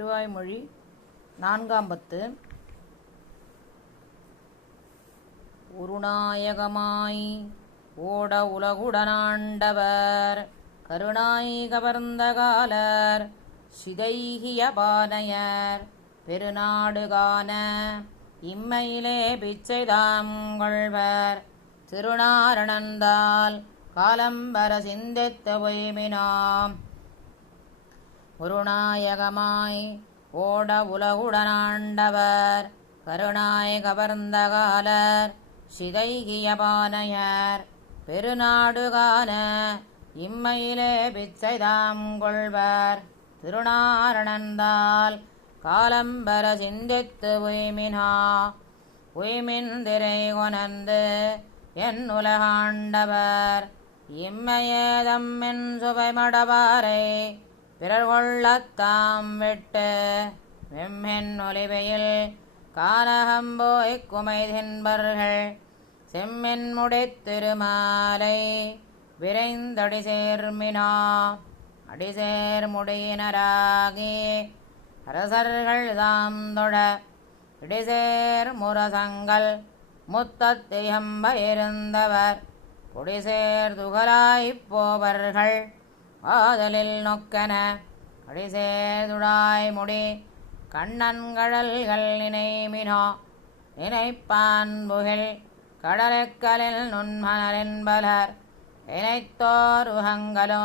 திருவாய்மொழி நான்காம் பத்து. உருநாயகமாய் ஓட உலகுடனாண்டவர் கருணாய் கவர்ந்த காலர் சிதைகிய பானையர் பெருநாடுகான இம்மையிலே பிச்சைதாம் கொள்வர் திருநாரணந்தால் காலம்பர சிந்தித்து பொய்மினாம். உருநாயகமாய் ஓட உலகுடனாண்டவர் கருணாய் கவர்ந்த காலர் சிதைகிய பானையர் பெருநாடுகான இம்மையிலே பிச்சைதாம் கொள்வர் திருநாரணந்தால் காலம்பர சிந்தித்து உய்மினா. உய்மின் திரை கொணர்ந்து என் உலகாண்டவர் இம்மையேதம்மின் சுவைமடவாரை பிறர் கொள்ளத்தாம் விட்டு வெம்மென் ஒலிவையில் கானகம்போய்க் குமை தின்பர்கள் செம்மென் முடித்திருமாலை விரைந்தடி சேர்மினா. அடிசேர் முடியினராகி அரசர்கள் தாம் தொட இடிசேர் முரசங்கள் முத்தத்தியம்ப இருந்தவர் குடிசேர் துகளாய்ப் போவர்கள் ஆதலில் நொக்கன அடிசேர்துடாய் முடி கண்ணன்கடல்கள் நினைமினோ. நினைப்பான் புகில் கடலுக்கலில் நுண்மணலின்பலர் இணைத்தோர் உகங்களோ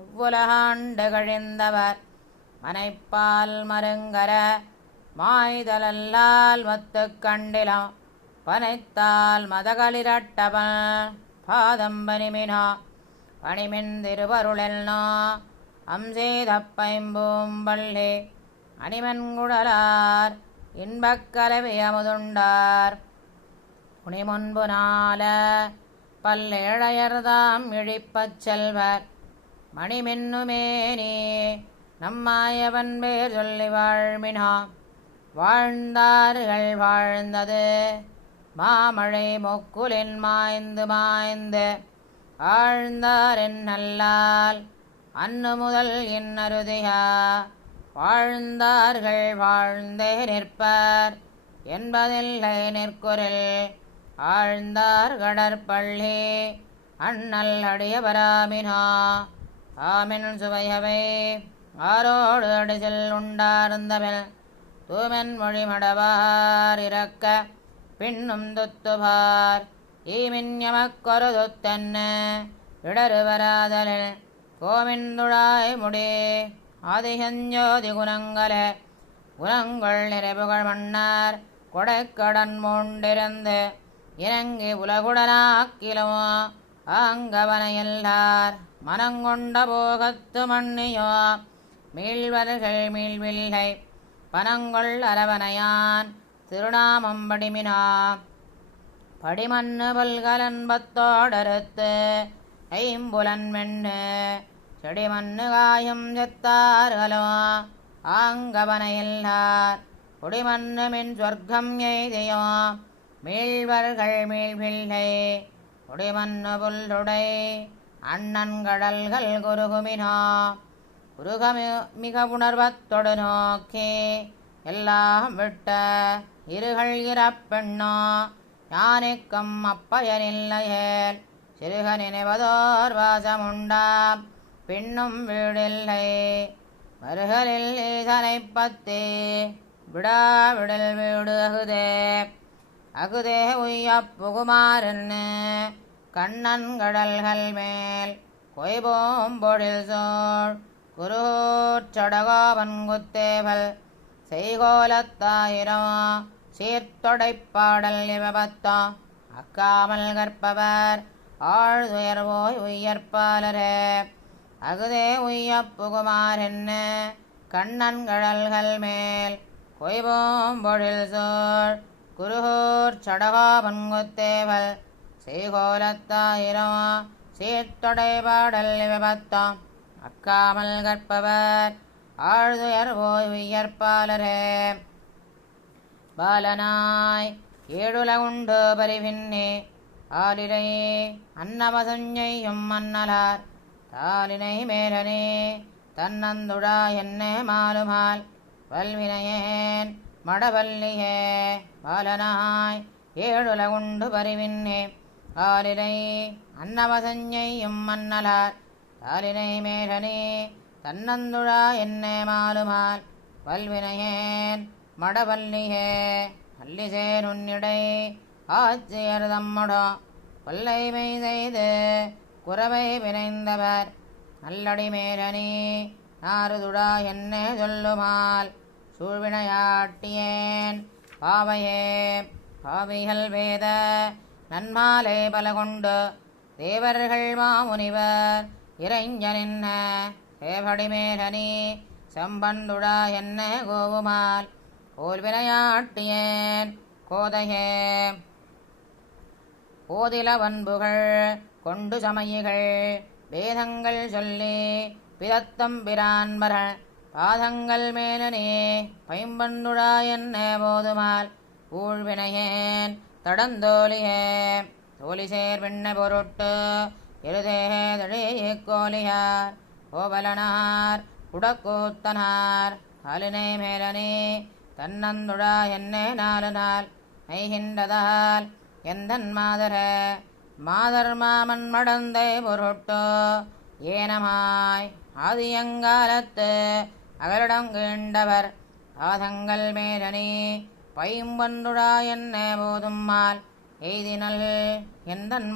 இவ்வுலகாண்டு கழிந்தவர் மனைப்பால் மருங்கர மாய்தலல்லால் மத்து கண்டிலோ பனைத்தால் மதகளிரட்டபன் பாதம்பனிமினோ. பணிமின் திருவருளெல்னோ அம்சேதப்பைம்பூம்பள்ளி அணிமன்குடலார் இன்பக்கலவி அமுதுண்டார் புனிமுன்பு நாள பல்லேழையர்தாம் இழிப்பச் செல்வர் மணிமின்னுமேனி நம்மாயவன் பேர் சொல்லி வாழ்மினா. வாழ்ந்தார்கள் வாழ்ந்தது மாமழை மொக்குலின் மாய்ந்து மாய்ந்து ஆழ்ந்தாரென் நல்லால் அன்னு முதல் இன்னருதியா வாழ்ந்தார்கள் வாழ்ந்தே நிற்பர் என்பதில்லை நிற்குறில் ஆழ்ந்தார் கடற்பள்ளி அண்ணல் அடியவராமினா. ஆமின் சுவையவை ஆரோடு அடிசில் உண்டார்ந்தவன் தூமென் மொழிமடவார் இறக்க பின்னும் துத்துபார் ஈமின் எமக்கொரு துத்தன்ன இடறுவராதலில் கோமிந்துழாய் முடி ஆதிகஞ்சோதி குணங்கள குணங்கள் நிறைவுகள் மன்னார் கொடைக்கடன் மூண்டிருந்து இறங்கி உலகுடனாக்கிலோ ஆங்கவனையல்லார் மனங்கொண்ட போகத்து மண்ணியோ மீள்வர்கள் மீள்வில்லை பனங்கொள் அரவனையான் திருநாமம் படிமினா. படிமண்ணு பல்கலன்பத்தோடறுத்து ஐம்புலன் மென்னு செடிமண்ணு காயும் செத்தார்களோ ஆங்கவனையல்லார் குடிமண்ணு மின் சொர்க்கம் எய்தியோ மீள்வர்கள் மீள்வில்லை குடிமண்ணு புல்லுடை அண்ணன் கடல்கள் குருகுமினோ. குருகமிக உணர்வத்தொடு நோக்கி எல்லாம் விட்ட இருகள் இறப்பெண்ணோ யானைக்கும் அப்பயனில்லையேல் சிறுக நினைவதோர் வாசமுண்டாம் பின்னும் வீடில்லை மருகலில் ஈசனை பத்தி விடாவிடல் வீடு அகுதே அகுதே உய்யப் புகுமாறன்னு கண்ணன் கடல்கள் மேல் கொய்போம்பொழில் சோழ் குருச்சடகோபன் குத்தேவல் செய்கோலத்தாயிரம் சீர்த்தொடைப்பாடல் இவபத்தோ அக்காமல் கற்பவர் ஆழ்துயர்வோய் உய்யற்பாலரே அகுதே உய்யப் புகுமாறென்னு கண்ணன் கடல்கள் மேல் கொய்போம்பொழில் சோழ் குருகூர் சடகோபன் குத்தேவல் செய்கோலத்தாயிரம் சீர்த்தொடைப்பாடல் இவபத்தோ அக்காமல் கற்பவர் ஆழ்துயர்வோய் உய்யற்பாலரே. பாலனாய் ஏழுலகுண்டு பரிவின்னே ஆலிலை அன்னவசுஞ்செய்யும் மன்னலார் தாலினை மேலனே தன்னந்துழா என்ன மாலுமால் வல்வினையேன் மடவல்லியே பாலனாய் ஏழுலகுண்டு பரிவின்னே ஆலிலை அன்னவசஞ்செய்யும் மன்னலார் தாலினை மேலனே தன்னந்துழா என்னே மாலுமால் வல்வினையேன் மடவல்லியே அல்லிசேர் உன்னிடை ஆட்சியர் தம்முடோ கொல்லைமை செய்து குறவை வினைந்தவர் நல்லடி மேலனி நாறுதுடா என்னே சொல்லுமால் சூழ்வினையாட்டியேன் பாவையே பாவிகள் வேத நன்மாலை பல கொண்டு தேவர்கள் மாமுனிவர் இறைஞ்சனின்ன சேவடி மேலனி செம்பந்துடா என்ன கோவுமால் கோல்வினையாட்டியேன் கோதையே கோதில வன்புகள் கொண்டு சமயிகள் வேதங்கள் சொல்லி பிதத்தம் பிரான்மர்கள் பாதங்கள் மேலனே பைம்பந்துடா என்ன போதுமால் ஊழ்வினையேன் தடந்தோலியே தோலிசேர் வெண்ண பொருட்டு இருதேதழியே கோலியார் கோவலனார் குடக்கூத்தனார் காலினை மேலனே தன்னந்துடா என்னே நாலு நாள் நெய்கின்றதால் எந்தன் மாதர் மாமன் மடந்தை பொருட்டோ ஏனமாய் ஆதியங்காலத்து அகலிடம் கீண்டவர் பாதங்கள் மேலனே பைம்பந்துடா என்ன போதும்மால் எய்தினல் எந்தன்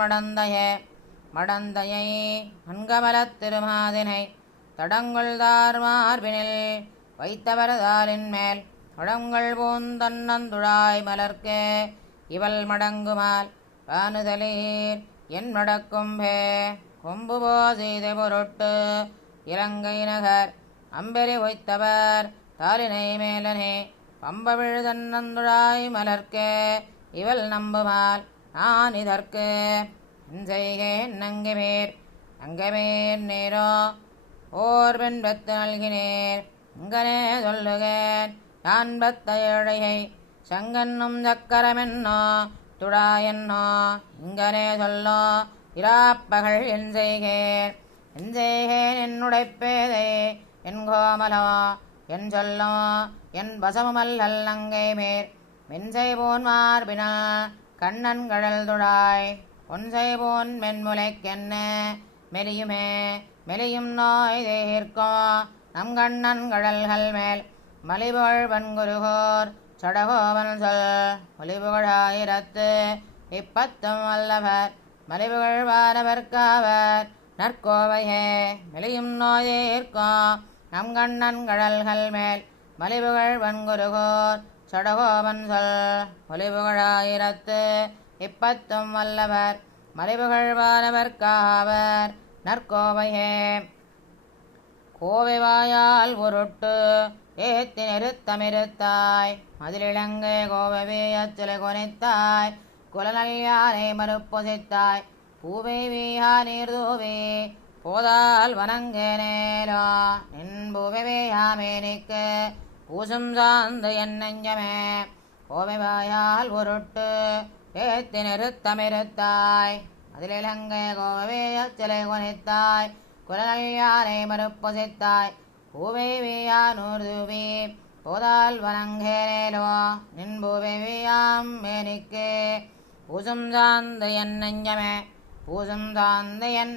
மடந்தையை அன்கமலத் திருமாதினை தடங்கொள்தார் மார்பினில் வைத்தவரதாரின் மேல் மடங்கள் பூந்தன்னந்துழாய் மலர்க்கே இவள் மடங்குமால் வானுதலீர் என் மடக்கும்பே கொம்பு போசெய்த பொருட்டு இலங்கை நகர் அம்பெறி வைத்தவர் தாலினை மேலனே பம்பவிழ் தன்னந்துழாய் மலர்க்கே இவள் நம்புமால் நான் இதற்கு என் செய்கேன் அங்கமேர் நேரோ ஓர் பெண் பெத்து நல்கினேர் இங்கனே சொல்லுகேன் யான் பெத்த ஏழையை சங்கன்னும் சக்கரமென்னோ துடா என்னோ இங்கனே சொல்லோ இராப்பகல் என் செய்கேன் என்னுடைப்பேதை என் கோமலோ என் சொல்லோ என் பசமுமல்லல் நங்கை மேற் மென்செய்போன் மார்பினால் கண்ணன் கடல் துழாய் பொன்செய்போன் மென்முலைக்கென்ன மெலியும் நோய் தேர்க்கும் நம் கண்ணன் கடல்கள் மேல் மலிபுகழ் வன்குருகோர் சடகோவன் சொல் மலிபுகழாயிரத்து இப்பத்தும் வல்லவர் மலிபுகழ் வானவர்காவர் நற்கோவையே மெலியும் நோயேற்கும் நம் கண்ணன் கடல்கள் மேல் மலிபுகழ் வன்குருகோர் சடகோவன் சொல் மலிபுகழாயிரத்து இப்பத்தும் வல்லவர் மலிபுகழ் வானவர்காவர் நற்கோவையே கோவை வாயால் உருட்டு ஏத்தி நிறுத்தமிருத்தாய் மதிலிளங்கை கோவை அச்சலை கொனைத்தாய் குலநல்யானை மறுப்பொசித்தாய் பூவை வீயா நீர்தூவே போதால் வனங்கேனேலோ நின் பூவையாமேனிக்கு பூசும் சார்ந்து என் நெஞ்சமே கோவை வாயால் உருட்டு ஏத்தி நிறுத்தமிருத்தாய் மதிலிளங்கை கோவை அச்சலை கொனைத்தாய் குலநல்யானை மறுப்பொசித்தாய் பூவை வீயா நூர்தூவி போதால் வனங்கேனேலோ நின் பூவை வீயாம் மேனிக்கு பூசும் சார்ந்து என்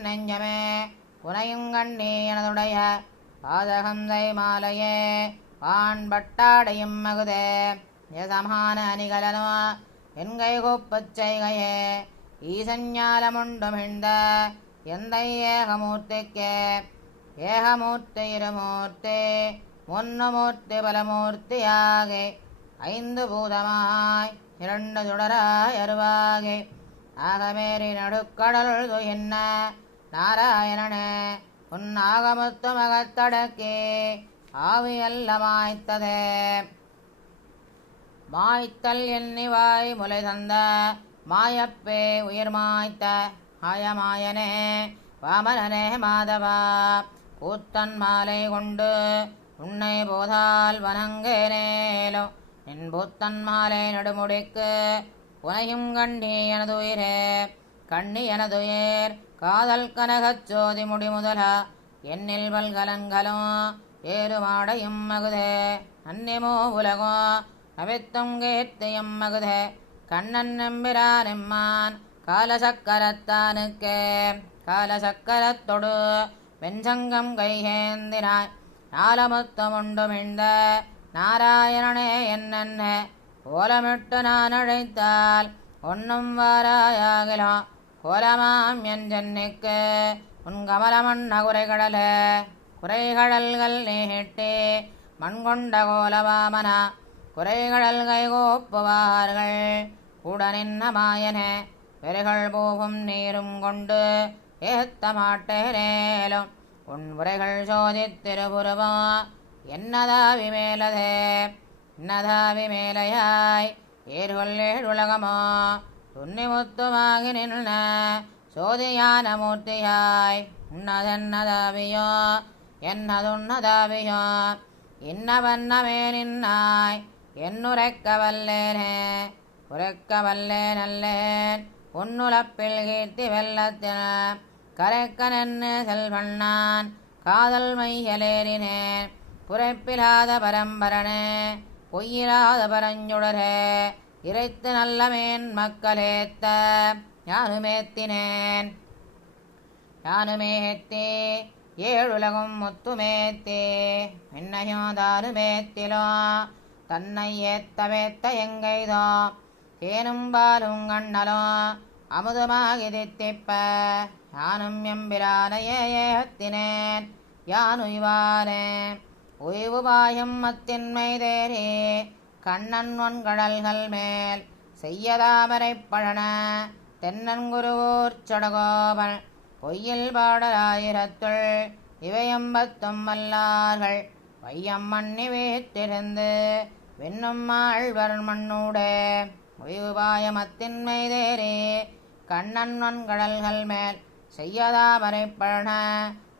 நெஞ்சமே புனையும் கண்ணி எனதுடைய பாதகந்தை மாலையே பாண்பட்டாடையும் மகுதே யசமான அணிகலனோ என்கை கூப்பச் செய்கையே ஈசஞ்ஞாலமுண்டுமிழ்ந்த எந்தை ஏகமூர்த்திக்கே ஏகமூர்த்தி இருமூர்த்தி முன்னமூர்த்தி பலமூர்த்தியாகி ஐந்து பூதமாய் இரண்டு சுடராய் அருவாகி ஆகமேறி நடுக்கடல் துயின்ன நாராயணனே உன் ஆகமுத்து மகத்தடக்கே ஆவியல்ல மாய்த்ததே மாய்த்தல் எண்ணிவாய் முலை தந்த மாயப்பே உயிர் மாய்த்த ஆயமாயனே வாமனனே மாதவா கூத்தன் மாலை கொண்டு உன்னை போதால் வனங்கேனேலோ நின் பூத்தன் மாலை நடுமுடிக்கு புனையும் கண்ணி எனதுயிரே கண்ணி எனதுயிர் காதல் கனகச் சோதி முடி முதலா என்னில் வல்கலன்களும் ஏறுமாடையும் மகுதே அன்னிமோ உலகோ நவித்தும் கேத்தியம் மகுதே கண்ணன் நம்பிரான் எம்மான் காலசக்கரத்தானுக்கே காலசக்கரத்தொடு வெஞ்சங்கம் கைகேந்தினாய் நாலமுத்தமுண்டுமிழ்ந்த நாராயணனே என்னென்ன கோலமிட்டு நான் அழைத்தால் ஒன்னும் வாராயாகிலோ கோலமாம் என் ஜன்னிக்கு உன் கமலமண்ண குறைகடலே குறைகடல்கள் நீட்டே மண்கொண்ட கோலவாமனா குறைகடல் கைகோப்புவார்கள் கூட நின்ன மாயனே வெறிகள் பூவும் நீரும் கொண்டு ஏத்த மாட்டேனேலும் உன் உரைகள் சோதித்திருபுருவோ என்னதாவி மேலதே என்னதாவி மேலையாய் ஏர்கொள்ளேழுலகமோ துன்னிமுத்துமாகி நின்ன சோதியான மூர்த்தியாய் உன்னதென்னதாவியோ என்னதுன்னதாவியோ இன்னவன்னமே நின்னாய் என்னுரைக்க வல்லேனே உரைக்க வல்லேனல்லேன் உன்னுலப்பில் கீர்த்தி வெள்ளத்தின கரைக்க நின்று செல்வண்ணான் காதல் மையலேறினேன் புரைப்பிலாத பரம்பரனே பொய்யிலாத பரஞ்சுடரே இறைத்து நல்லமேன் மக்களேத்த யானுமேத்தினேன் யானுமேத்தே ஏழுலகும் முத்துமேத்தே என்னையும் தானுமேத்திலோ தன்னை ஏத்தவேத்த எங்கைதோ தேனும் பாலும் கண்ணலோ அமுதமாகி தித்திப்ப யானும் எம்பிரானையே ஏத்தினேன் யானுய்வானே உய்வு பாயும் மத்தின்மை தேரே கண்ணன் ஒன் கடல்கள் மேல் செய்யதாமரை பழன தென்னன்குருவூர் சடகோபன் பொய்யில் பாடலாயிரத்துள் இவையம்பத்தும் வல்லார்கள் வையம் மண்ணி வீட்டிருந்து வெண்ணும் ஆழ்வர் மண்ணூடே உயுபாயமத்தின்மை தேரே கண்ணன் ஒன் கடல்கள் மேல் செய்யதாமரை பழன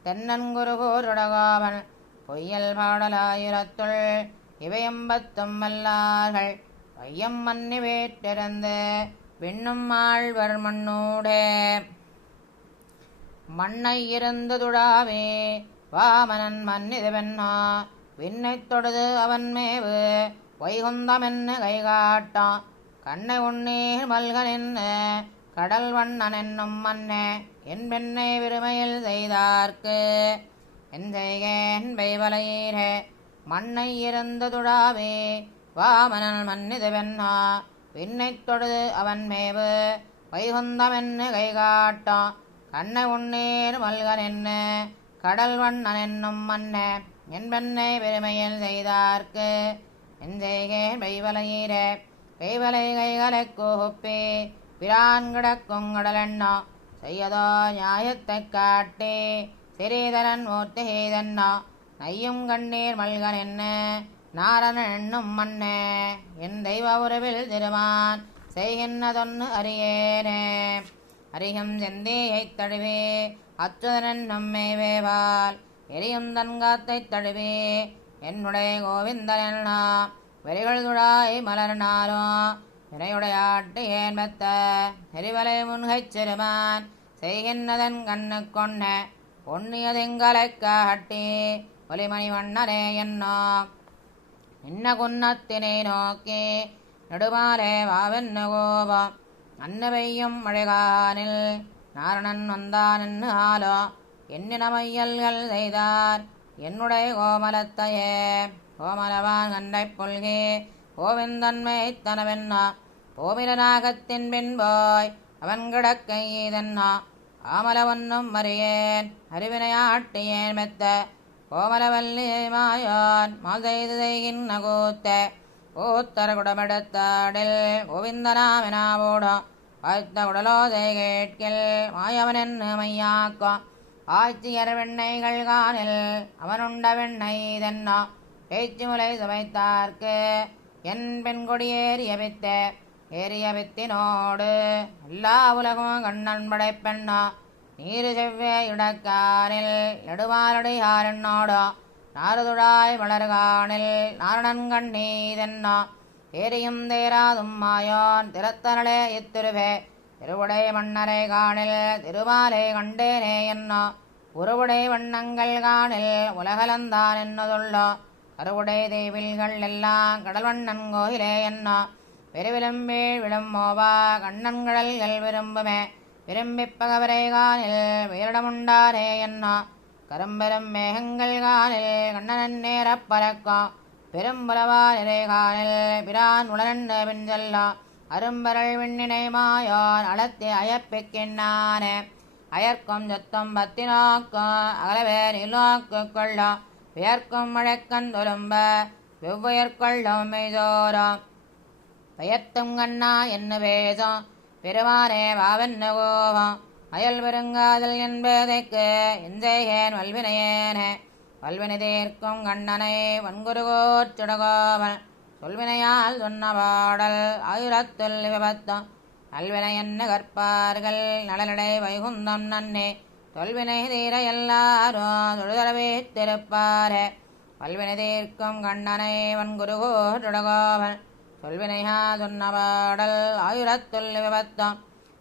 தென்னன்குருகூருடகோவன் பொய்யல் பாடலாயிரத்துள் இவையம்பத்தும் வல்லார்கள் வையம் மண்ணி வீட்டிருந்து விண்ணும் ஆழ்வர் மண்ணூடே மண்ணை இருந்து துடாவே வாமனன் மன்னிது வெண்ணா விண்ணைத் தொடுது அவன் மேவு வைகுந்தமென்னு கைகாட்டான் கண்ணை உண்ணீர் மல்கனென்னு கடல் வண்ணன் என்னும் மன்னே என் பெண்ணை விருமையில் செய்தார்க்கு என் செய்கேன் பைவலையீரே மண்ணை இருந்து துடாவே வாமனன் மன்னிது வெண்ணா விண்ணைத் தொடுது அவன் மேவு வைகுந்தமென்னு கைகாட்டான் கண்ணை உண்ணீர் மல்கனென்னு கடல் வண்ணன் என்னும் மன்னே என் பெண்ணை பெருமையில் செய்தார்க்கு என் செய்கேன் பைவலையீரே கைவலை கைகளை கோப்பே பிரான் கிடக்கும் கடலெண்ணா செய்யதோ நியாயத்தைக் காட்டே சிறீதரன் மூர்த்தி செய்தன்னா நையும் கண்ணீர் மல்கன் என்ன நாரணன் என்னும் மன்னே என் தெய்வ உறவில் திருமான் செய்கின்றதொன்னு அறியேனே அறியும் செந்தேயைத் தழுவே அச்சுதனன் நம்மை வேவால் எரியும் தன்காத்தைத் தழுவே என்னுடைய கோவிந்தனா வெறிகள் துழாய் மலர்னாலோ வினையுடையாட்டு ஏன் மெத்த எரிவலை முன்கைச் சிறுமான் செய்கின்றதன் கண்ணு கொன்ன பொன்னியதெங்களைக் காட்டி ஒலிமணி வண்ணனே என்னோ இன்ன குன்னத்தினை நோக்கி நெடுமாலே வாவென்னு கோபம் அன்னு பெய்யும் மழைகானில் நாரணன் வந்தானென்னு ஆலோ எண்ணின மையல்கள் செய்தார் என்னுடைய கோமலத்தையே கோமலவான் கண்டைப் பொல்கே கோவிந்தன்மை தனவென்னா கோவிலநாகத்தின் பின்போய் அவன் கிடக்கை ஈதன்னா ஆமல ஒன்னும் அறியேன் அறிவினையாட்டியேன் மெத்த கோமலவல்லி மாயோன் மால் செய்து செய்கின்ற கூத்த கூத்தர குடமெடுத்தாடில் கோவிந்தனாவினாவோடும் வாய்த்த குடலோதை கேட்கில் மாயவன் என்று மையாக்கும் ஆய்ச்சியர் வெண்ணைகள் காணில் அவனுண்ட வெண்ணை தென்னா பேச்சு முலை சுவைத்தார்க்கு என் பெண் கொடியேறிய பித்த ஏறிய பித்தினோடு எல்லா உலகும் கண்ணன் படைப்பெண்ணா நீரு செவ்வே இடக்கானில் நெடுமாலடியாரென்னோடோ நாறுதுழாய் வளர்கானில் நாரணன் கண்ணீதென்னா தேரியும் தேராதும் மாயோன் திறத்தனளே இத்திருவே திருவுடை மன்னரை காணில் திருமாலை கண்டேனே என்னோ உருவுடை வண்ணங்கள் காணில் உலகலந்தான் என்னதுள்ளோ கருவுடை தேவில்கள் எல்லாம் கடல் வண்ணன் கோயிலே என்னோ பெருவிளம்பேழ் விடும் மோவா கண்ணன்கடல்கள் விரும்புமே விரும்பிப் பகவரை காணில் வீரிடமுண்டாரே என்னோ கரும்பெரும் மேகங்கள் காணில் கண்ணனன் நேரப் பறக்கும் பெரும்புலவா நிறை காணில் பிரான் உளனென்று பின்செல்லோ அரும்பரள் விண்ணினை மாயோன் அளத்தி அயப்பிக்கின்னானே அயர்க்கும் சொத்தும் பத்தி நோக்கும் அகலவே நீலோக்கு கொள்ளோ வியர்க்கும் மழைக்கண் தொலும்ப வெவ்வுயர்கொள்ளும் மெய்தோறும் பயத்தும் கண்ணா என்ன பேசும் பெருமானே வாவென்ன கோபம் அயல் பெருங்காதல் என்பதைக்கு எஞ்சேன் வல்வினையேனே வல்வினை தீர்க்கும் கண்ணனை வன்குருகோர் சுடகோவன் சொல்வினையால் சொன்ன பாடல் ஆயிரத்துள் விபத்தம் நல்வினை என்ன கற்பார்கள் நலனடை வைகுந்தம் நன்னே தொல்வினை தீர எல்லாரும் தொழுதரவே திருப்பாரே வல்வினை தீர்க்கும் கண்ணனை வன்குருகோர் சுடகோவன் சொல்வினையா சொன்ன பாடல் ஆயிரத்துள் விபத்தம்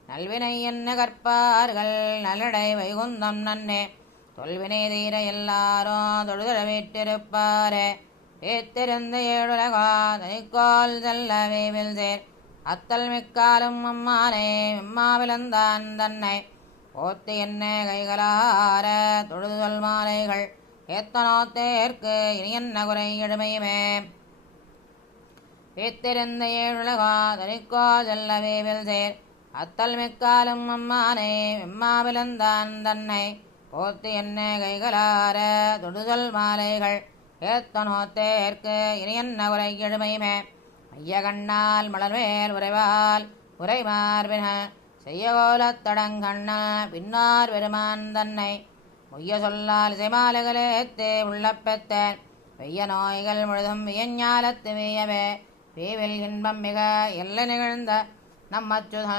நல்வினை என்ன கற்பார்கள் நலனடை வைகுந்தம் நன்னே தொல்வினை தீர எல்லாரும் தொழுதர வீட்டிருப்பாரே ஏத்திருந்த ஏழுலகா தனிக்கோல் செல்ல வேவில் சேர் அத்தல் மிக்காலும் அம்மானே எம்மாவிலந்தான் தன்னை ஓத்து என்ன கைகளார தொழுதுதல் மாலைகள் ஏத்தனோ தேர்க்கு இனி என்ன குறை எழுமையுமே ஏத்திருந்த ஏழுலகா தனிக்கோல் செல்ல வேவில் சேர் அத்தல் மிக்காலும் அம்மானே எம்மாவிலந்தான் தன்னை போத்து என்ன கைகளார தொடுதல் மாலைகள் ஏத்தனோ தேர்க்கு இனி என்ன உரை எழுமையுமே ஐய கண்ணால் மலர்வேல் உரைவால் உரைமார்பின செய்யகோலத் தடங்கண்ணா பின்னார் பெருமான் தன்னை மொய்ய சொல்லால் இசைமாலைகளேத்தே உள்ள பெத்தேன் வெய்ய நோய்கள் முழுதும் வியஞ்ஞாலத்து வீயவே வீவில் இன்பம் மிக எல்லை நிகழ்ந்த நம்மச்சுத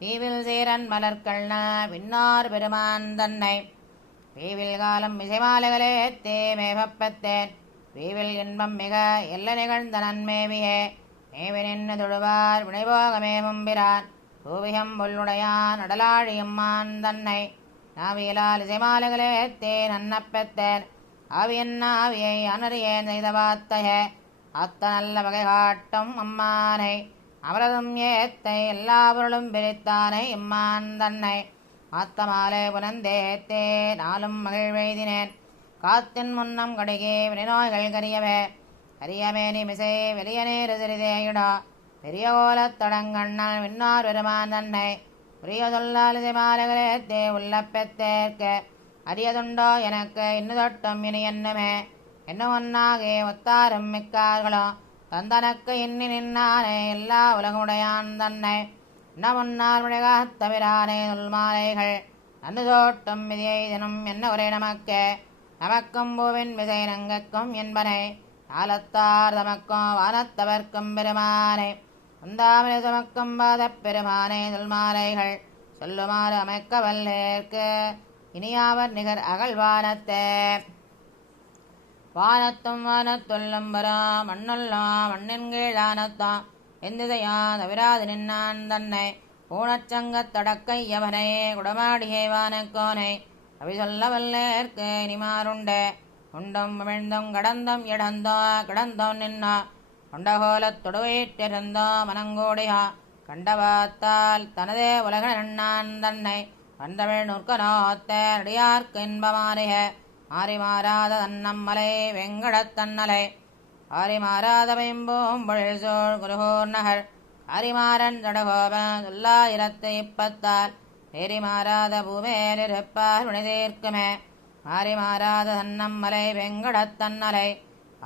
வீவில் சீரன் மலர்கண்ணா பின்னார் பெருமான் தன்னை வீவில் காலம் இசைமாலைகளே தே மேகப்பத்தேன் வீவில் இன்பம் மிக எல்லை நிகழ்ந்த நன்மேவியே மேவி நின்று தொழுவார் வினைபோகமே மும்பிரான் பூவிகம் பொல்லுடையான் அடலாழியம்மான் தன்னை நாவியலால் இசைமாலைகளே தே நன்னப்பெத்தேன் ஆவியன் ஆவியை அனறியேன் செய்த வார்த்தையே அத்த நல்ல வகை காட்டும் அம்மானை அமரதும் ஏத்தை எல்லா பொருளும் பிரித்தானை இம்மான் தன்னை ஆத்தமாலே புனந்தேத்தே நாளும் மகிழ்வெய்தினேன் காத்தின் முன்னம் கடிகே வினைநோய்கள் கரியவே கரியமே நிமிசை வெளிய நேரு சிறிதேயுடா பெரிய கோலத் தடங்கண்ணால் விண்ணார் பெருமான் தன்னை உரிய சொல்லால் இசைமாலைகளேத்தே உள்ள பெத்தேற்கு அரியதுண்டோ எனக்கு இன்னு தொட்டும் இனி என்னமே என்ன ஒன்னாகே ஒத்தாரும் மிக்கார்களோ தந்தனக்கு இன்னி நின்னானே எல்லா உலகமுடையான் தன்னை என்ன முன்னால் விழகாத்தவிரானே நுல்மாலைகள் நன்று தோட்டும் விதியை தினம் என்ன ஒரே நமக்கே நமக்கும் பூவின் விதை நங்கக்கும் என்பனை காலத்தார் தமக்கும் வானத்தவர்க்கும் பெருமானை உந்தாமனை சுமக்கும் பாதப் பெருமானே நுல்மாலைகள் சொல்லுமாறு அமைக்க வல்லேற்கு இனியாவர் நிகர் அகழ்வானத்தே வானத்தும் வானத்துள்ளும் வரா மண்ணுள்ளா மண்ணின் கீழானத்தாம் எந்திதையா தவிராது நின்னான் தன்னை ஊனச்சங்கத் தடக்கையவனை குடமாடியை வானக்கோனை அவி சொல்ல வல்லேற்கு இனிமாருண்டே உண்டும் விழுந்தும் கடந்தும் இடந்தோ கிடந்தோம் நின்னா கொண்டகோலத் தொடுவீட்டிருந்தோ மனங்கூடியா கண்டவாத்தால் தனதே உலக நன்னான் தன்னை வந்தமிழ் நூற்கனோத்த அடியார்க்கு இன்பமாறிய மாறி மாறாத தன்னம்மலை வெங்கடத் தன்னலை ஆரி மாறாத வைம்போம் பொழில்சோழ் குருகூர் நகர் ஆரிமாறன் ஜடகோபன் தொள்ளாயிரத்து இப்பத்தால் ஏறி மாறாத பூமேலிருப்பார் வினைதீர்க்குமே மாறி மாறாத தன்னம்மலை வெங்கடத் தன்னலை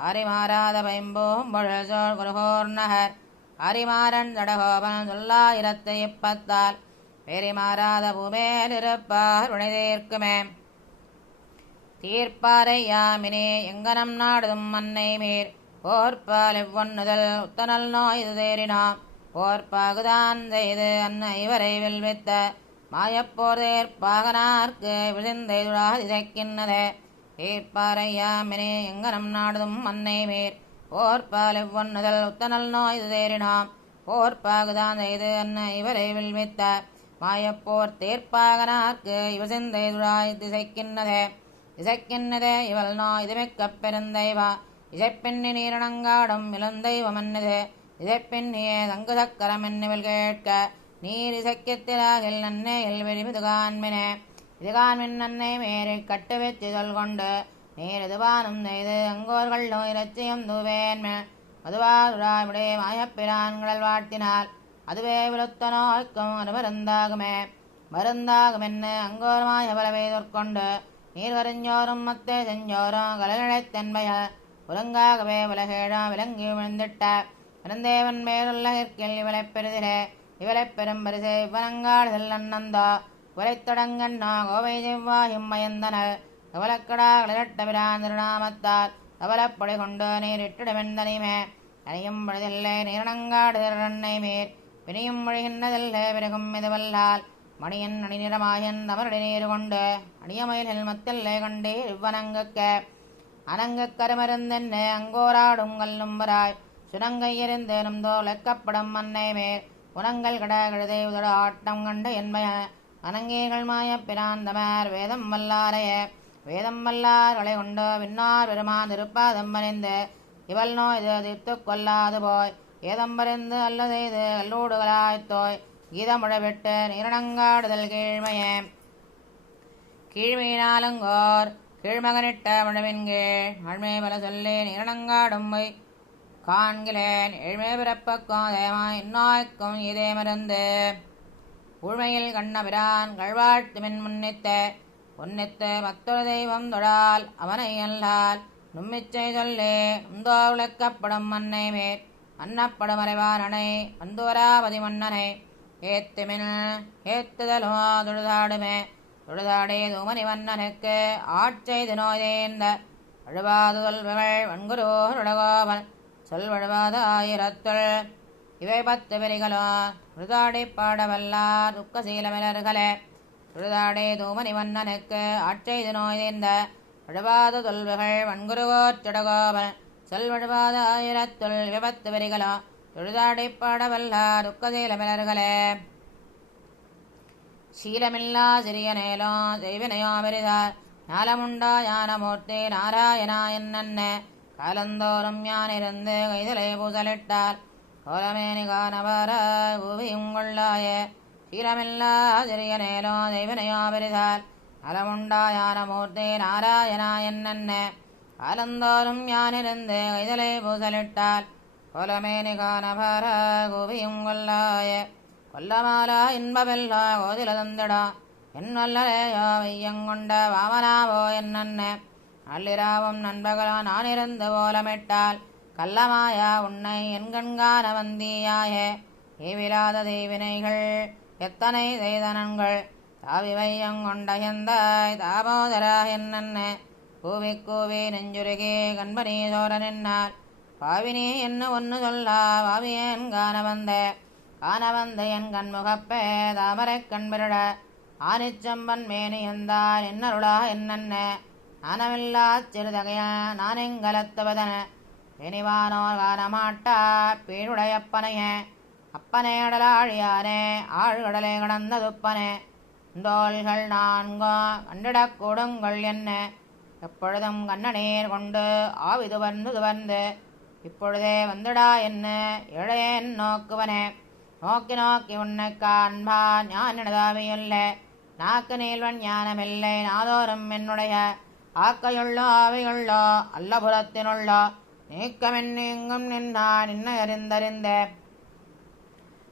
ஆரி மாறாத வைம்போம் பொழில்சோழ் குருகூர் நகர் ஆரிமாறன் ஜடகோபன் தொள்ளாயிரத்து இப்பத்தால் ஏறி மாறாத பூமேலிருப்பார் வினைதீர்க்குமே தீர்ப்பாரை யாமினே எங்கனம் நாடுதும் மன்னை மீர் போர்ப்பால் எவ்வொன்னுதல் உத்தனல் நோய் இது தேறினாம் போர்ப்பாகுதான் செய்து அன்ன இவரை வில்வித்த மாயப்போர் தேர்ப்பாகனார்க்கு விழுந்தெதுழாது இசைக்கின்னதே தீர்ப்பாரை யாமினே எங்கனம் நாடுதும் மன்னை மீர் போர்ப்பால் எவ்வொன்னுதல் உத்தனல் நோய் இது தேறினாம் போர்ப்பாகுதான் செய்து அன்ன இவரை வில்வித்த மாயப்போர் தேர்ப்பாகனார்க்கு இவசிந்தை துழாய் திசைக்கின்னதே இவள் நோ இதுமிக்கப் பெருந்தைவா இசைப்பெண்ணி நீரணங்காடும் இளந்தெய்வமன்னது இசைப்பெண்ணியே தங்கு சக்கரம் என்னிவள் கேட்க நீர் இசைக்கத்திலாகில் நன்னேயில் வெளிமிதுகான்மினே இதுகான்மின் நன்னை மேரி கட்டு வெச்சு சொல்கொண்டு நீர் இதுவானும் நெய்து அங்கோர்கள் நோய் இலட்சியம் தூவேன்மே மதுவாருடாய்முடே மாயப்பிரான்கள் வாழ்த்தினால் அதுவே விருத்த நோய்க்கும் அது மருந்தாகுமென்ன அங்கோர் மாயபலவை தொற்கொண்டு நீர் வரிஞ்சோறும் மத்தே செஞ்சோறும் கலநிலைத்தென்பய ஒழுங்காகவே உலகேழா விளங்கி விழுந்திட்ட விருந்தேவன் மேலுள்ளகிற்கில் இவளைப் பெறுதிலே இவளைப் பெரும் பரிசை இவனங்காடுதல் அன்னந்தோ உரைத்தொடங்கண்ணா கோவை செவ்வாயும் மயந்தனல் கவலக்கடா களிரட்டபிரான் திருநாமத்தால் கவலப்பொடி கொண்டு நீர் இட்டிடுமெந்தனிமே அணியும் பொழுதில்லை நீரணங்காடுதல் அன்னை மேற் பிணியும் மொழிகின்றதில்லை பிறகும் இதுவல்லால் மணியன் அணிநிறமாயன் தமரடி நீர் கொண்டு அணியமயில்கள் மத்தில்லை கொண்டே இவ்வனங்குக்க அனங்கக் கருமருந்தென்ன அங்கோராடும் கல்லும்பராய் சுனங்கையறிந்தேனும் தோலக்கப்படும் மன்னை மேல் உனங்கள் கட கழுதை உதட ஆட்டம் கண்ட என்பய அனங்கேகள் மாயப் பிராந்தமர் வேதம் வல்லார்களை கொண்டு விண்ணார் பெருமான் திருப்பாதம் மறைந்து இவள் நோய் இது தீர்த்து கொள்ளாது போய் ஏதம் பறிந்து அல்ல செய்து கல்லூடுகளாய்த்தோய் கீதமுழவிட்டு நீரணங்காடுதல் கீழ்மையினாலுங்கோர் கீழ்மகனிட்ட முழவின்கீழ் ஆழ்மை பல சொல்லி நீரணங்காடும் மை காண்கிலேன் ஏழ்மை பிறப்பக்கும் தேமாய் இந்நாய்க்கும் இதே மருந்து ஊழ்மையில் கண்ணபிரான் கழ்வாழ்த்துமின் உன்னித்து மற்றொரு தெய்வம் தொழால் அவனை அல்லால் நும்மிச்சை சொல்லி உந்தோ உழைக்கப்படும் மன்னை மேற் அன்னப்படும் அறைவானனை அந்தோராபதி மன்னனை ஏத்துதலோ தொழுதாடே தூமணி மன்னனுக்கு ஆட்செய்து நோய்தேந்த அழுவாது சொல்பவள் வன்குரோருடகோவன் சொல்வழுவாத ஆயிரத்துள் இவை 10 பெரிகளோ உழுதாடி பாடவல்லார் துக்கசீலமிலர்களே உழுதாடே தூமணி மன்னனுக்கு ஆட்செய்து நோய்தேந்த அழுவாது சொல்பவள் வன்குருகோற்றுடகோவன் சொல்வழுவாத ஆயிரத்துள் இவை 10 பெரிகளோ தொழுதாடி பாடவல்லார் துக்கசீலமிலர்களே சீலமில்லா சிறியனேலோ செய்வினையோ பெரிதார் ஞாலமுண்டா ஞானமூர்த்தி நாராயணா என்னன்ன காலந்தோறும் யானிருந்து கைதலை பூசலிட்டால் கோலமேனி காணவராய் ஊவியும் கொள்ளாய சீலமில்லா சிறியனேலோ செய்வினையோ பெரிதார் ஞாலமுண்டா ஞானமூர்த்தி நாராயணா என்னன்ன காலந்தோறும் யானிருந்து கைதலை பூசலிட்டால் கோலமேனி காணவராய் ஊவியும் கொள்ளாய கொல்லமாலா இன்பமெல்லா கோதில தந்திடா என் வல்லரையோ வையங்கொண்ட வாமனாவோ என்னன்ன நள்ளிராவும் நண்பகலோ நானிருந்து போலமிட்டால் கள்ளமாயா உன்னை என் கண்காண வந்தியாய ஏவிலாத தெய்வினைகள் எத்தனை செய்தனங்கள் தாவி வையங்கொண்ட எந்தாய் தாமோதரா என்னன்ன கூவி கூவி நெஞ்சுருகே கண்பனி சோரனின்னால் பாவினி என்ன ஒன்று சொல்லா வாவியன் காணவந்த என் கண்முகப்பே தாமரை கண்பிரட ஆனிச்சம்பன் மேனி எந்தால் என்னருளா என்னன்ன நானமில்லா சிறுதகைய நானெங்கலத்துவதன இனிவானோர் காணமாட்டா பீனுடையப்பனைய அப்பனே அடலாழியானே ஆழ்கடலை கடந்த துப்பனே தோள்கள் நான்கோ கண்டிடக் கூடுங்கள் என்ன எப்பொழுதும் கண்ணநீர் கொண்டு துவர்ந்து இப்பொழுதே வந்துடா என்ன இழையேன் நோக்குவனே நோக்கி உன்னை காண்பான் ஞான் எனதாவியுள்ள நாக்கு நீள்வன் ஞானமில்லை நாதோறும் என்னுடைய ஆக்கையுள்ளோ ஆவியுள்ளோ அல்லபுரத்தினுள்ளோ நீக்கமென்னிங்கும் நின்றான் இன்னை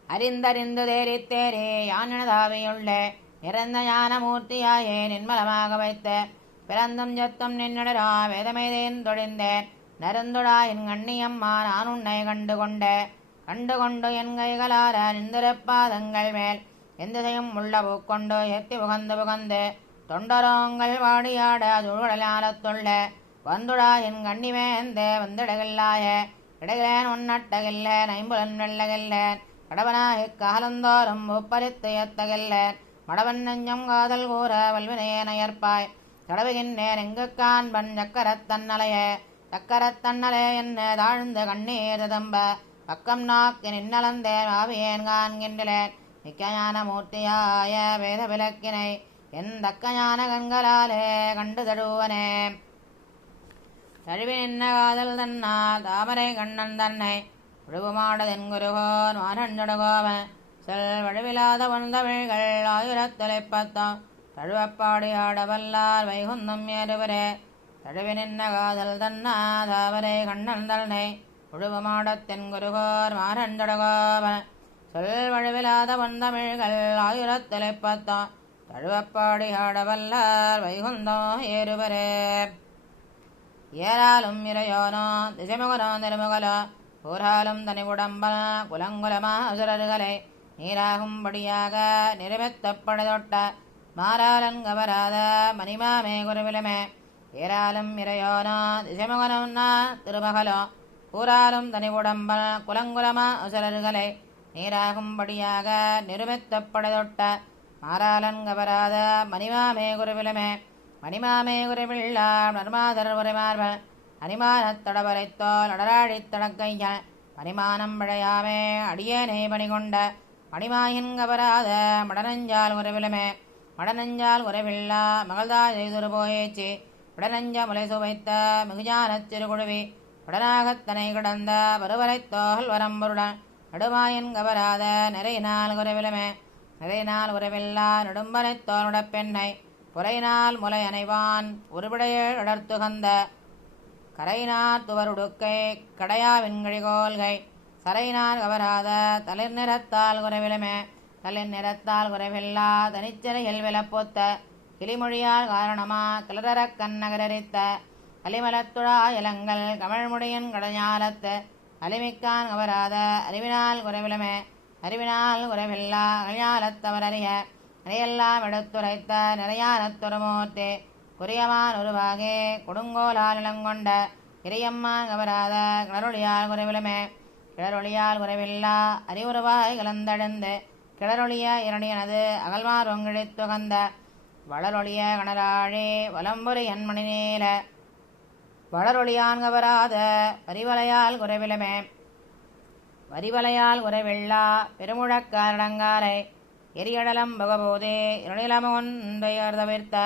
அறிந்தறிந்து தேரித்தேரே யான் எனதாவியுள்ள நிறந்த ஞானமூர்த்தியாயே நின்மலமாக வைத்த பிறந்தும் ஜத்தும் நின்னுடரா வேதமேதேன் தொழிந்தேன் நருந்துடா என் கண்ணியம்மா நான் உன்னை கண்டுகொண்டு என் கைகளார நிந்திருப்பாதங்கள் மேல் எந்திசையும் உள்ள பூக்கொண்டு எத்தி புகந்து தொண்டரோங்கள் வாடியாட சுழலாரத்துள்ள வந்துடா என் கண்ணிவேந்தே வந்திடகில்லாய இடைகளேன் உன்னட்டகில்லேன் ஐம்புலன் வெள்ளகில்லேன் கடவனாகிக் காலந்தோறும் உப்பரித்து எத்தகில்லேன் மடவன் நெஞ்சம் காதல் கூற வல்வினையேனையற்பாய் தடவுகின்றேன் எங்கு காண்பன் சக்கரத்தன்னலே என்ன தாழ்ந்த கண்ணீர் தம்ப பக்கம் நாக்கு நின்னலந்தேன் ஆவியேன் காண்கின்றேன் மிக்கஞான மூர்த்தியாய வேத விளக்கினை எந்தக்கஞான கண்களாலே கண்டு தழுவனே. தழுவி நின்ன காதல் தன்னால் தாமரை கண்ணன் தன்னை ஒழுவுமாடதென்குருகோன் மானஞ்சொடுகோவன் செல் வழுவிலாத வந்தமிழ்கள் ஆயிரத்தலைப்பத்தாம் தழுவப்பாடி ஆடவல்லார் வைகுந்தம் ஏறுவரே. தழுவி நின்ன காதல் தன்னா தாமரை கண்ணன் தன்னை ஒழுவுமாடத்தென்குருகோர் மானஞ்சொடுகோவன் சொல் வழுவிலாத வந்தமிழ்கள் ஆயிரத்தலைப்பத்தாம் தழுவப்பாடி ஆடவல்லார் வைகுந்தம் ஏறுவரே. ஏராலும் இறையோனோ திசைமுகனோ திருமுகலோ ஊராலும் தனி உடம்பன குலங்குலமா அசுரர்களை நீராகும்படியாக நிறுவத்தப்படதொட்ட மாறாலங்கவராத மணிமாமே குருவிலுமே. ஏராலும் இறையோனோ திசைமுகனோன்னா திருமகளோ ஊராலும் தனி உடம்பன குலங்குலமா அசுரர்களை நீராகும்படியாக நிறுவத்தப்படதொட்ட மாறாலங்கவராத மணிமாமே குருவிலுமே. மணிமாமே குருவில்லார் நர்மாதர் உரைமார்பன் அனிமானத் தடவரைத்தோல் அடராழித் தடக்கைய பனிமானம் விழையாமே அடியேனே பணிகொண்ட மணிமாயின் கவராத மடனஞ்சால் உறவிலுமே. மடனஞ்சால் உறவில்லா மகள்தாய் செய்துரு போயேச்சி உடனஞ்ச முலை சுவைத்த மிகுஞானச் சிறுகுழுவி உடனாகத்தனை கிடந்த பருவரைத்தோல் வரம்பொருடன் நடுமாயின் கவராத நிறையினால் உறவிலுமே. நிறையினால் உறவில்லா நெடும்பனைத்தோல் உடப்பெண்ணை புறையினால் முலை அணைவான் ஒருபிடையேழ் அடர்த்துகந்த கரையினார் துவருடுக்கை கடையா விண்கழிகோல்கை சரையினார் கவராத தளிர் நிறத்தால் குறைவிலுமே. தளிர் நிறத்தால் குறைவில்லா தனிச்சிறையில் விலப்பொத்த கிளிமொழியால் காரணமா கிளறக் கண்ணகரித்த கலிமலத்துழா இளங்கள் கமழ்முடியின் கடைஞாலத்து அலிமிக்கான் கவராத அறிவினால் குறைவிலுமே. அறிவினால் குறைவில்லா அகஞாலத்தவரறிய நிறையெல்லாம் எடுத்துரைத்த நிறையானத்தொருமூர்த்தி குறியமான் உருவாகே கொடுங்கோலால் இளங்கொண்ட கிரியம்மான் கவராத கிளரொளியால் குறைவிலுமே. கிளரொளியால் குறைவில்லா அறிவுருவாய் கலந்தடைந்து கிளரொளிய இரணியனது அகல்மார் ஒங்கிழித்துகந்த வளரொளிய கணராழி வலம்புரி என்மணி நீல வளரொளியான் கவராத வரிவலையால் குறைவிலுமே. வரிவலையால் குறைவில்லா பெருமுழக்காரணங்காரை எரியடலம் பகபோதே இருநிலமுன்றையர் தவிர்த்த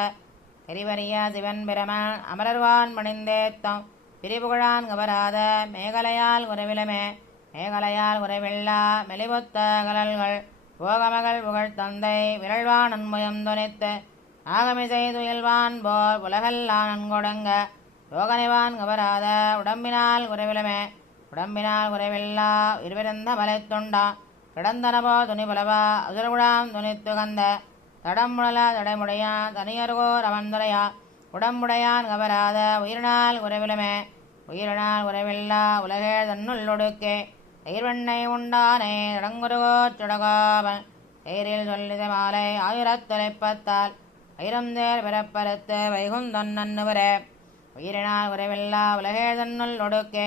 எரிவரிய சிவன் பிரமன் அமரர்வான் மணிந்தேத்தம் பிரிபுகழான் கவராத மேகலையால் குறைவிலுமே. மேகலையால் குறைவில்லா மெலிபொத்த கலல்கள் போகமகள் புகழ் தந்தை விரல்வான் அன்முயம் துணித்து ஆகமிசை துயில்வான் போல் உலகெல்லாம் நன்கொடங்க யோகனைவான் கவராத உடம்பினால் குறைவிலுமே. உடம்பினால் குறைவில்லா இருவிருந்த மலைத்துண்டா கிடந்தனபோ துணிபுலவா அசுரகுடாம் துணித்துகந்த தடம்புழலா தடைமுடையான் தனியர்கோர் அவன்துரையா உடம்புடையான் கவராத உயிரினால் குறைவிலுமே. உயிரினால் குறைவில்லா உலகே தன்னுள்ளொடுக்கே எயிர்வெண்ணை உண்டானே தடங்குருகோர் சுடகோவன் எயிரில் சொல்லித மாலை ஆயிரத்தொலைப்பத்தால் ஐரந்தேர் பிறப்பறுத்து வைகுந்தன் நன்னுவரே. உயிரினால் குறைவில்லா உலகே தன்னுள் ஒடுக்கே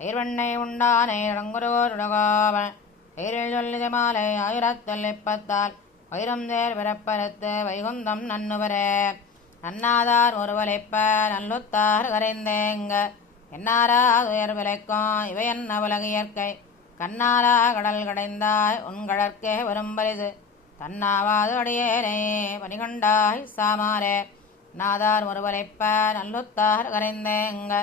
எயிர்வெண்ணை உண்டானே தடங்குருகோர் சுடகோவன் எயிரில் சொல்லித மாலை ஆயிரத்தொலைப்பத்தால் வைரந்தேர் பிறப்பறுத்து வைகுந்தம் நன்னுவரே. நன்னாதார் ஒருவலைப்ப நல்லுத்தார் கரைந்தேங்க என்னாரா துயர் விளைக்கும் இவை என்ன உலக இயற்கை கண்ணாரா கடல் கடைந்தாய் உன்கடற்கே வரும் பரிசு தன்னாவாது அடியேனே பணிகண்டாய் சாமாரே. நாதார் ஒருவலைப்ப நல்லுத்தார் கரைந்தேங்க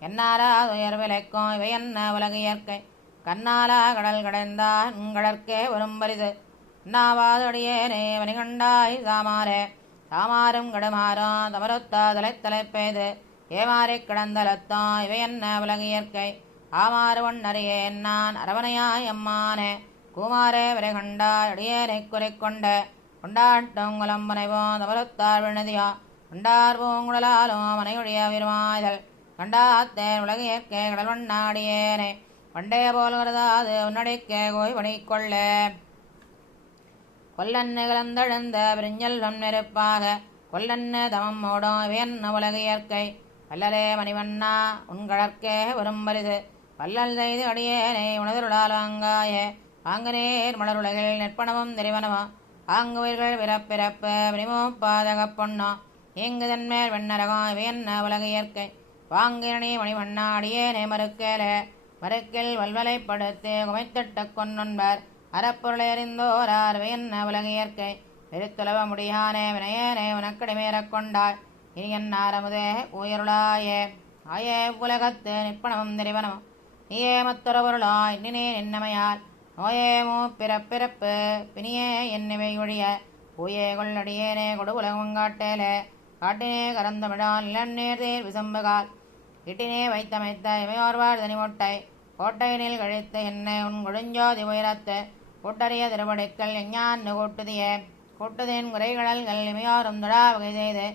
என்னாரா துயர் விளைக்கும் இவை என்ன உலக இயற்கை கண்ணாரா கடல் கடைந்தாய் உன்கடற்கே வரும் பரிசு நாவாதடியேனே வணிகண்டாய் சாமாரே. சாமாரும் கடுமாறும் தமருத்தா தலைத்தலைப்பேது ஏமாறிக் கிடந்தலத்தம் இவை என்ன உலக இயற்கை ஆமாறு ஒன்னறியேன் நான் அரவணையாய் அம்மானே. கூமாரே விரைகண்டாய் அடியேனைக் குறைக்கொண்ட கொண்டாட்டும் குலம்பனைவோம் தமருத்தார் விழுதியா கொண்டார் பூங்குழலாலும் மனையுடைய விருமாய்தல் கண்டாத்தேன் உலக இயற்கை கடல் வண்ணாடியேனே பண்டைய போல் வருதாது உன்னடிக்கே கோய் பணிக்கொள்ள கொல்லன்னு கலந்தெழுந்த விரிஞ்செல்வம் நெருப்பாக கொல்லன்னு தமம் மூடும் இவையன்ன உலக இயற்கை வல்லலே மணிவண்ணா உன்கடற்கே வரும் பரிசு வல்லல் செய்து அடியேனை உணதுருளால் வாங்காயே. வாங்குநீர் மலருலகில் நெற்பணமும் தெரிவனவா ஆங்குவீர்கள் பிறப்பிறப்பு வினிமூப்பாதகப் பொன்னோ இங்குதன்மேல் வெண்ணரகம் இவையன்ன உலக இயற்கை வாங்கிரணி மணிவண்ணா அடியேனை மறுக்கேலே. மறுக்கில் வல்வலைப்படுத்து குமைத்திட்ட கொன்னொன்பர் அறப்பொருளை அறிந்தோரார் என்ன உலக இயற்கை வெறுத்துலவ முடியானே வினையேனே உனக்கடிமேறக் கொண்டாய் இனி என் ஆரமுதே உயருளாயே ஆயே உலகத்து நிற்பனமும் தெரிவனமும் நீயே மற்றொரு பொருளாய் நினே நின்னமையால் நோயேமோ பிறப்பிறப்பு பிணியே என்னவை ஒழிய பூயே கொள்ளடியேனே கொடு உலகங்காட்டேலே காட்டினே கறந்தமிடால் இளநீர் தேர் விசம்புகால் இட்டினே வைத்தமைத்த இமையோர்வார் தனிமொட்டை கோட்டையினில் கழித்து என்னை உன் கொடுஞ்சோதி உயரத்து கூட்டறிய திருவடிக்கல் எஞ்ஞான் கூட்டுதியே கூட்டுதேன் குறைகடல்கள் இமையோரும் தொழா வகை செய்து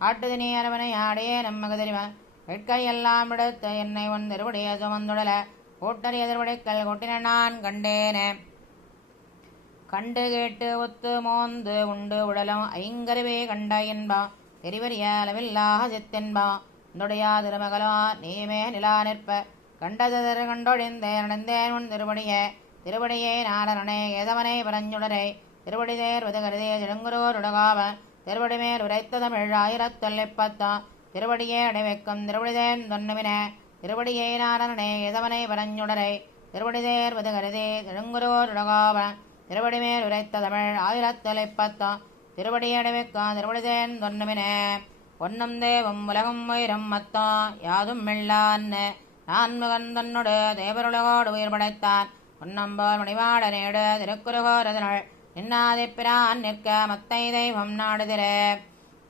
ஆட்டுதினி அரவனை ஆடியே நம்மகு தெரிவன் வெட்கையெல்லாம் விடுத்து என்னை உன் திருவடிய சுமந்துடல கூட்டறிய திருவடிக்கல் கூட்டின நான் கண்டேனே கண்டு கேட்டு ஒத்து மோந்து உண்டு உடலும் ஐங்கருவே கண்ட என்பான் தெரிவறிய அளவில்லாக சித்தென்பான் தொடையா திருமகளோ நீமே நிலா நிற்ப கண்டதர் கண்டொழிந்தேன் நடந்தேன் உன் திருவடியே நாரணனே ஏதவனை பரஞ்சுடரை திருவடி தேர்வது கருதே செடுங்குரோருடகாவன் திருவடிமேல் உரைத்த தமிழ் 1010 திருவடியே அடைவைக்கும் திருவடிதேன் தொன்னுவின திருவடியே நாரணனே ஏதவனை பரஞ்சுடரை திருவடி தேர்வது கருதே செடுங்குரோருடகாவன் திருவடிமேல் உரைத்த தமிழ் 1010 திருவடி அடைவைக்கும் திருவடிதேன் தொன்னுவின பொன்னும் தேவம் உலகம் உயிரும் மத்தம் யாதும் மெல்லான்னு நான்முகன் தன்னோடு தேவருலகோடு உயிர் படைத்தான் பொன்னம்போல் மணிவாட நேடு திருக்குறுகோரதனள் நின்னாதிப்பிரான் நிற்க மத்தை தெய்வம் நாடுதிரே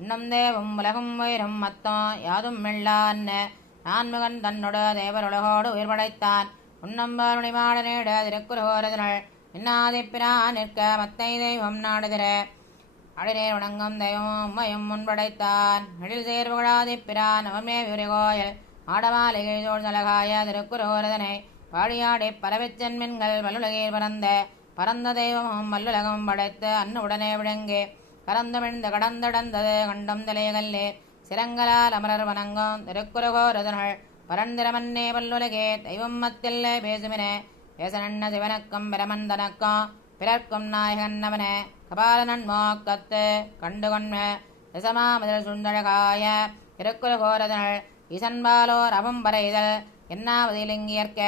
இன்னும் தேவம் உலகம் உயிரும் மத்தம் யாதும் மெல்லான்னு நான்முகன் தன்னோடு தேவருலகோடு உயிர் படைத்தான் பொன்னம்போல் மணிவாட நேடு திருக்குறுகோரதனள் நின்னாதிப்பிரான் நிற்க மத்தை தெய்வம் நாடுதிரே அடிரே வணங்கும் தெய்வமும் உம்மையும் முன்படைத்தான் நெடில் சேர்வுகளாதி பிரான் அவமே விரிகோயில் ஆடமாளிகை சோழ் சலகாய திருக்குறுகோரதனை பாடியாடி பரவிச்சென்மின்கள் வல்லுலகீர் பரந்த தெய்வமும் வல்லுலகம் படைத்து அன்னு உடனே விழுங்கி கறந்துமிழ்ந்து கடந்தடந்தது கண்டம் தலையகல்லே சிரங்களால் அமரர் வணங்கும் திருக்குறுகோரதனள் பரந்திரமன்னே வல்லுலகே தெய்வம் மத்தில்லே பேசுமினே பேசனன்ன சிவனக்கும் பிரமன் தனக்கும் பிறர்க்கும் நாயகன் அவனே கபாலனன் மோக்கத்து கண்டுகொண்ம ரசமாமதல் சுந்தழகாய திருக்குறுகோரதனள் ஈசன்பாலோர் அவும் பறைதல் என்னாவது இலிங்கியற்க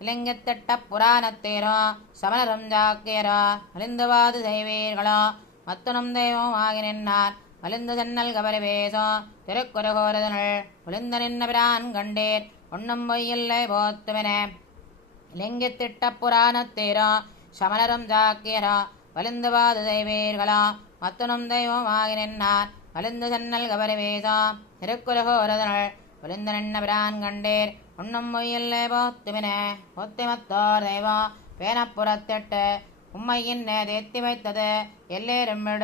இலிங்கத்திட்ட புராணத்தேரோ சமணரும் ஜாக்கியரோ மலிந்துவாது செய்வீர்களோ மத்துனும் தெய்வம் ஆகி நின்னார் மலிந்து சென்னல் கபரி பேசோ திருக்குறுகோரதனள் ஒளிந்த நின்ன பிரான் கண்டீர் ஒன்னும் பொய்யில்லை போத்துவினே இலிங்கத்திட்ட புராணத்தேரோ சமணரும் ஜாக்கியரோ வலிந்துவாது செய்வீர்களோ மத்துனும் தெய்வம் ஆகி நின்னார் வலிந்து சென்னல் கபரி பேசோ திருக்குறுகோரதனள் ஒளிந்த நின்ன பிரான் கண்டீர் ஒன்னும் பொய்யில்லை போத்துவினே பொத்திமத்தோர் தெய்வம் பேனப்புறத்திட்டு உம்மையின் தேத்தி வைத்தது எல்லேரும்